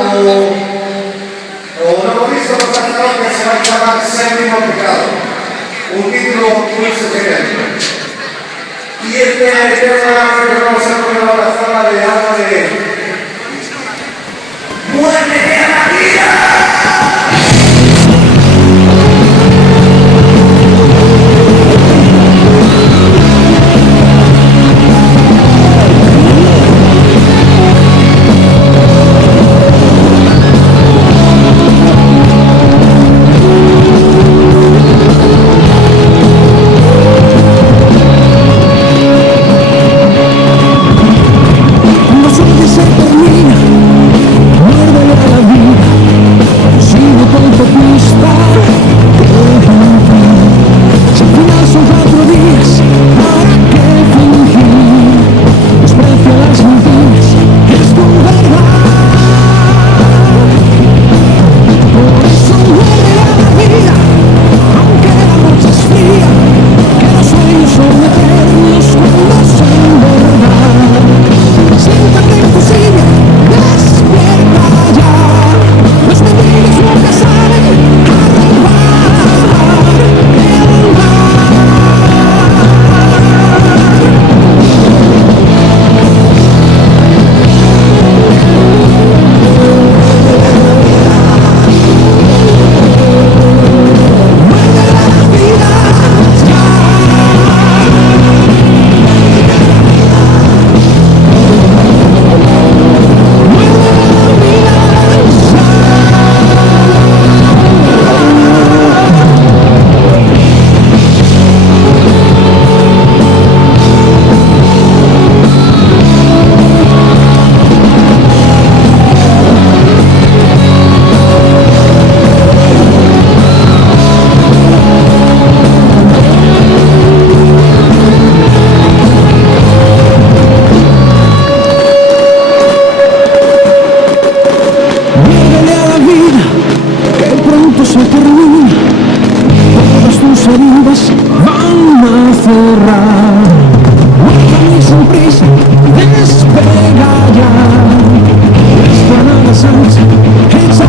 o no hemos visto los actores que se va a llamar Séptimo Pecado, un título muy sugerente. Y este programa que vamos a poner a la sala de agua de ¡Muérdete a la vida! Se termina, todas tus heridas van a cerrar. Muévame sin prisa, despega ya. La esplanada Sánchez, hecha